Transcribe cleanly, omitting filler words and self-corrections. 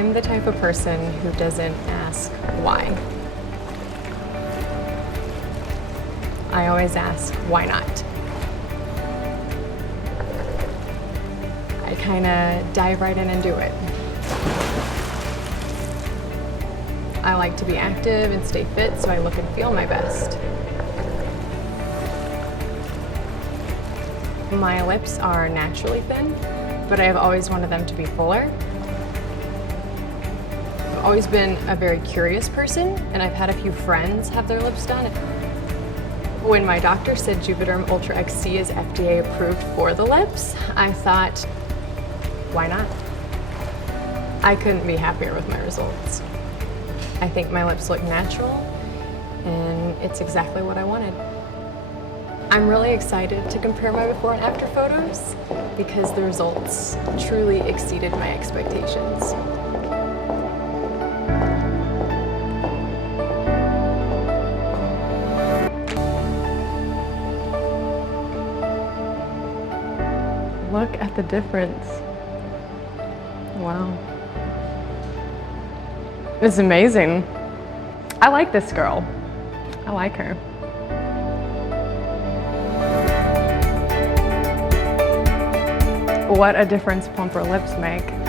I'm the type of person who doesn't ask why. I always ask, why not? I kind of dive right in and do it. I like to be active and stay fit, so I look and feel my best. My lips are naturally thin, but I have always wanted them to be fuller. I've always been a very curious person, and I've had a few friends have their lips done. When my doctor said Juvederm Ultra XC is FDA approved for the lips, I thought, why not? I couldn't be happier with my results. I think my lips look natural, and it's exactly what I wanted. I'm really excited to compare my before and after photos because the results truly exceeded my expectations. Look at the difference. Wow. It's amazing. I like this girl. I like her. What a difference plumper lips make.